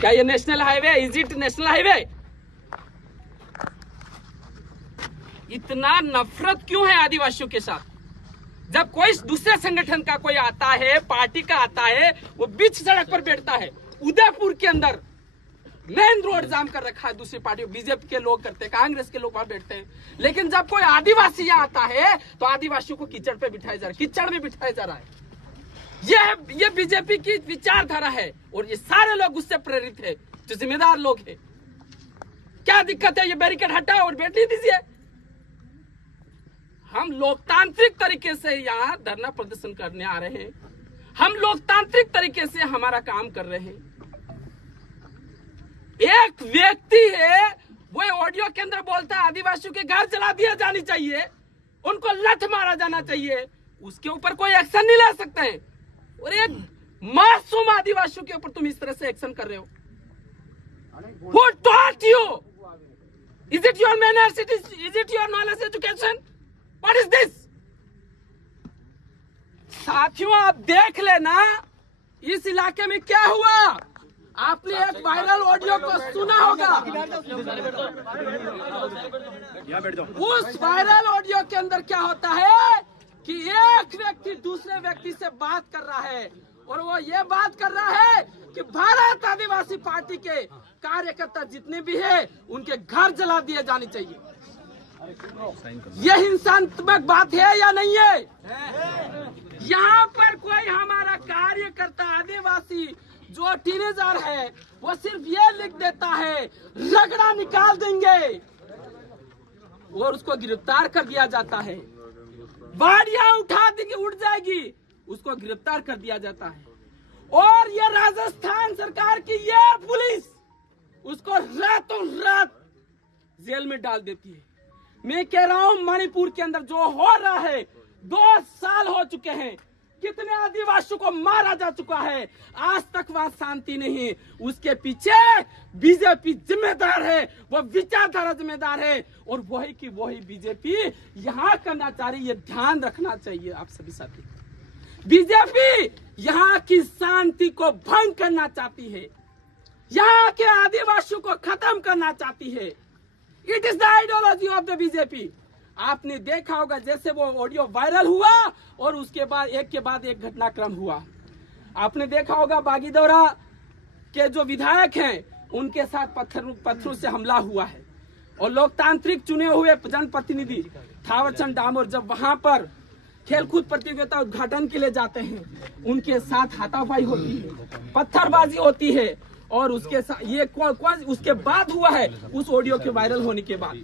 क्या ये national highway? Is it national highway? इतना नफरत क्यों है आदिवासियों के साथ? जब कोई दूसरे संगठन का कोई आता है, पार्टी का आता है, वो बीच सड़क पर बैठता है। उदयपुर के अंदर मेन रोड जाम कर रखा है दूसरी पार्टी, बीजेपी के लोग करते हैं, कांग्रेस के लोग वहां बैठते हैं। लेकिन जब कोई आदिवासी यहाँ आता है तो आदिवासियों को कीचड़ पे बिठाया जा रहा है, कीचड़ में बिठाया जा रहा है। ये बीजेपी की विचारधारा है और ये सारे लोग उससे प्रेरित है, जो जिम्मेदार लोग हैं। क्या दिक्कत है? ये बैरिकेड हटाओ और बैठने दीजिए। हम लोकतांत्रिक तरीके से यहाँ धरना प्रदर्शन करने आ रहे हैं, हम लोकतांत्रिक तरीके से हमारा काम कर रहे हैं। एक व्यक्ति है, वो ऑडियो के अंदर बोलता है आदिवासियों के घर जला दिया जानी चाहिए, उनको लठ मारा जाना चाहिए, उसके ऊपर कोई एक्शन नहीं ले सकते हैं। और एक मासूम आदिवासियों के ऊपर तुम इस तरह से एक्शन कर रहे हो। Who taught you? Is it your manners? Is it your knowledge education? What is this? साथियों, आप देख लेना इस इलाके में क्या हुआ। आपने एक वायरल ऑडियो को सुना होगा। उस वायरल ऑडियो के अंदर क्या होता है कि एक व्यक्ति दूसरे व्यक्ति से बात कर रहा है और वो ये बात कर रहा है कि भारत आदिवासी पार्टी के कार्यकर्ता जितने भी हैं उनके घर जला दिए जाने चाहिए। ये हिंसात्मक बात है या नहीं है? यहाँ पर कोई हमारा कार्यकर्ता आदिवासी जो टीनेजर है वो सिर्फ ये लिख देता है रगड़ा निकाल देंगे और उसको गिरफ्तार कर दिया जाता है। बाड़ियां उठा देंगे, उठ जाएगी, उसको गिरफ्तार कर दिया जाता है। और ये राजस्थान सरकार की ये पुलिस उसको रातों रात जेल में डाल देती है। मैं कह रहा हूं मणिपुर के अंदर जो हो रहा है, 2 साल हो चुके हैं, कितने आदिवासियों को मारा जा चुका है, आज तक वहां शांति नहीं। उसके पीछे बीजेपी जिम्मेदार है, वो विचारधारा जिम्मेदार है और वही की वही बीजेपी यहाँ करना चाह रही है। ध्यान रखना चाहिए आप सभी साथी। बीजेपी यहाँ की शांति को भंग करना चाहती है, यहाँ के आदिवासियों को खत्म करना चाहती है। It is the ideology of the BJP. आपने देखा होगा जैसे वो ऑडियो वायरल हुआ और उसके बाद एक के बाद एक घटनाक्रम हुआ। आपने देखा होगा बागीदौरा के जो विधायक हैं उनके साथ पत्थरों से हमला हुआ है और लोकतांत्रिक चुने हुए जनप्रतिनिधि थावरचंद डामोर जब वहां पर खेलकूद प्रतियोगिता उद्घाटन के लिए जाते हैं उनके साथ हाथापाई होती है, पत्थरबाजी होती है और उसके साथ ये उसके बाद हुआ है, उस ऑडियो के वायरल होने के बाद।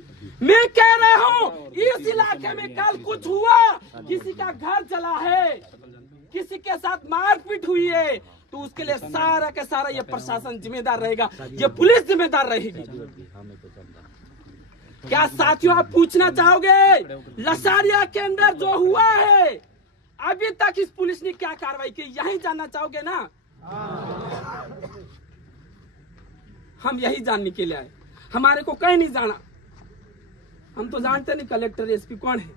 मैं कह रहा हूँ इस इलाके में कल कुछ हुआ, किसी का घर जला है, किसी के साथ मारपीट हुई है, तो उसके लिए सारा का सारा ये प्रशासन जिम्मेदार रहेगा, ये पुलिस जिम्मेदार रहेगी। क्या साथियों आप पूछना चाहोगे लसारिया के अंदर जो हुआ है अभी तक इस पुलिस ने क्या कार्रवाई की, यही जानना चाहोगे ना? हम यही जानने के लिए आए, हमारे को कहीं नहीं जाना। हम तो जानते नहीं कलेक्टर एसपी कौन है।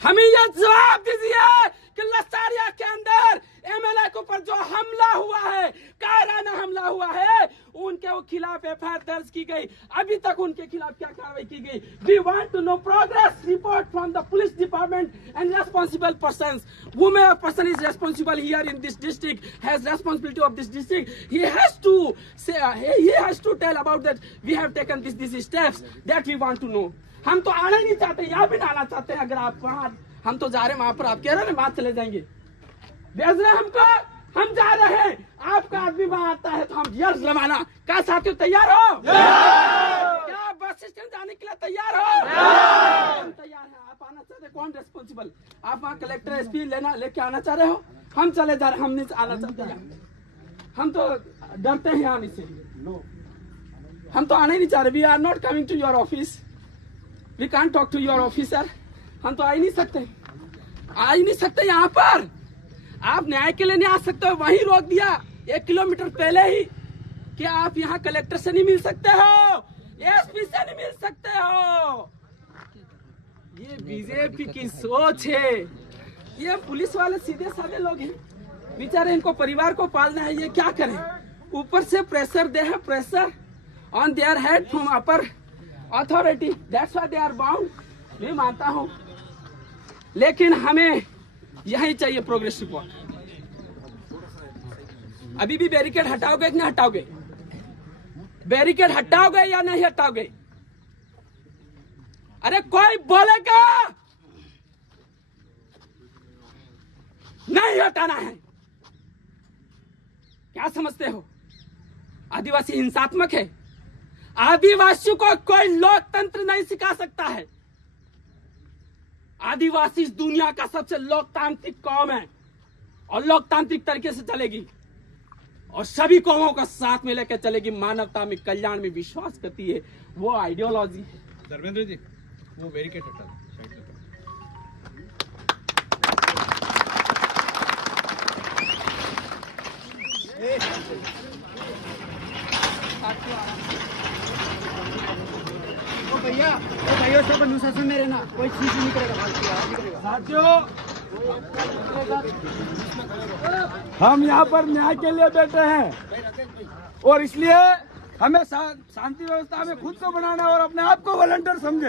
हमें यह जवाब दीजिए कि लसारिया के अंदर एमएलए के ऊपर जो हमला हुआ है, कायराना हमला हुआ है, उनके खिलाफ एफआईआर दर्ज की गई, अभी तक उनके खिलाफ क्या कार्रवाई की गई? We want to know progress report from the police department and responsible persons. Whomever person is responsible here in this district has responsibility of this district. He has to say, he has to tell about that. We have taken these steps that we want to know. हम तो आना ही नहीं चाहते, यहाँ भी आना चाहते हैं। अगर आप वहाँ, हम तो जा रहे हैं वहां पर, आप कह रहे हैं वहां चले जाएंगे, भेज रहे हमको, हम जा रहे हैं। आपका आदमी वहां आता है तो हम यस लवाना। क्या साथियों तैयार हो? क्या बस स्टैंड जाने के लिए तैयार हो? हम तैयार हैं। आप आना चाहते, कौन रेस्पॉन्सिबल? आप वहाँ कलेक्टर एसपी लेके आना चाह रहे हो? हम चले जा रहे, हम नहीं आना चाहते। हम तो डरते हैं आने से, हम तो आना ही नहीं चाह रहे। We are not coming to your office, we can't talk to your officer. हम तो आ ही नहीं सकते यहाँ पर। आप न्याय के लिए नहीं आ सकते हो, वहीं रोक दिया 1 किलोमीटर पहले ही कि आप यहाँ कलेक्टर से नहीं मिल सकते हो, एसपी से नहीं मिल सकते हो। ये बीजेपी की सोच है। ये पुलिस वाले सीधे साधे लोग हैं बेचारे, इनको परिवार को पालना है, ये क्या करें? ऊपर से प्रेशर दे है, pressure on their head from upper authority, that's why they are bound. मैं मानता हूं, लेकिन हमें यही चाहिए प्रोग्रेस रिपोर्ट। अभी भी बैरिकेड हटाओगे कि नहीं हटाओगे? बैरिकेड हटाओगे या नहीं हटाओगे? अरे कोई बोलेगा नहीं हटाना है। क्या समझते हो आदिवासी हिंसात्मक है? आदिवासियों को कोई लोकतंत्र नहीं सिखा सकता है। आदिवासी इस दुनिया का सबसे लोकतांत्रिक कौम है और लोकतांत्रिक तरीके से चलेगी और सभी कौमों का साथ में लेकर चलेगी। मानवता में, कल्याण में विश्वास करती है, वो आइडियोलॉजी है। धर्मेंद्र जी, वो बैरिकेड हटा दो। भैया सब अनुशासन में रहना, कोई चीज नहीं करेगा साथियों, हम यहाँ पर न्याय के लिए बैठे हैं और इसलिए हमें शांति व्यवस्था में खुद को बनाना और अपने आप को वॉलंटियर समझे।